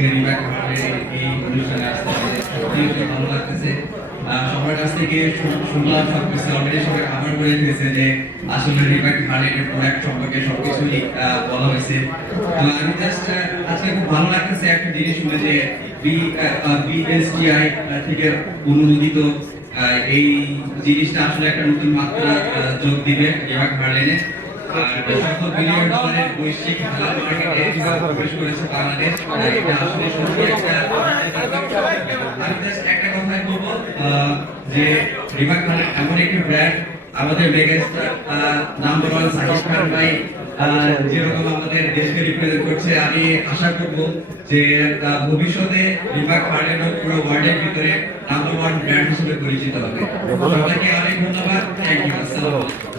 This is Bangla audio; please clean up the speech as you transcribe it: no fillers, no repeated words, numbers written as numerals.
আজকে রিব্যাক হার্টের এই অনুষ্ঠানে আসতে সত্যি ভালো লাগতেছে। সবার কাছ থেকে শুনলাম সবকিছু অলরেডি সবাই আমার বলে দিয়েছে যে আসলে রিব্যাক হার্টের প্রোডাক্ট সম্পর্কে সবকিছুই বলা হয়েছে। তো আমি জাস্ট আজকে খুব ভালো লাগতেছে একটা জিনিস শুনে যে বিএসটিআই থেকে অনুমোদিত এই জিনিসটা আসলে একটা নতুন মাত্রা যোগ দিবে রিব্যাক হার্লেনে। শত বিলিয়ন ডলারের বৈশ্বিক খেলার মার্কেটে প্রবেশ করেছে বাংলাদেশ। এটা আসলে সত্যি একটা আমি জাস্ট একটা কথাই বলবো যে রিব্যাক হার্লেন এমন একটি ব্র্যান্ড, আমাদের megastar number one Shakib Khan ভাই যেরকম আমাদের দেশকে রিপ্রেজেন্ট করছে, আমি আশা করব যে ভবিষ্যতে রিব্যাক হার্লেন পুরো ওয়ার্ল্ডের ভিতরে নাম্বার ওয়ান ব্র্যান্ড হিসেবে পরিচিত হবে। সবাইকে অনেক ধন্যবাদ। Thank you. আসসালামু আলাইকুম।